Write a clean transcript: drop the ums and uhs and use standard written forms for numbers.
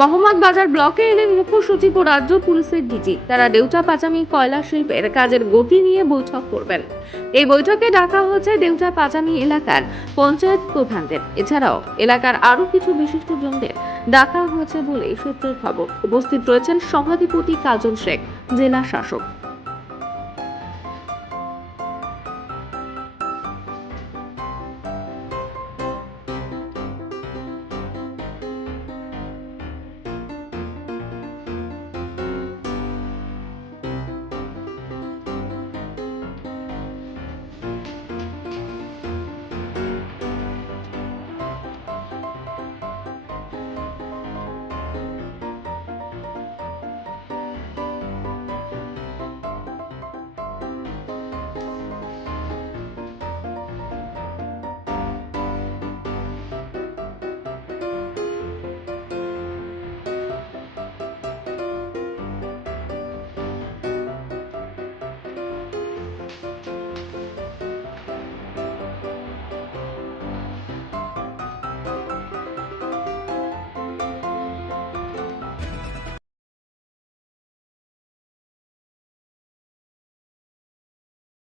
মোহাম্মদবাজার ব্লকে এলেন মুখ্য সচিব ও রাজ্য পুলিশের ডিজি। তারা দেউচা পাচামি কয়লা শিল্পের কাজের গতি নিয়ে বৈঠক করবেন। এই বৈঠকে ডাকা হয়েছে দেউচা পাচামি এলাকার পঞ্চায়েত প্রধানদের, এছাড়াও এলাকার আরো কিছু বিশিষ্টজনদের ডাকা হয়েছে বলে সূত্রের খবর। উপস্থিত রয়েছেন সভাধিপতি কাজল শেখ, জেলা শাসক।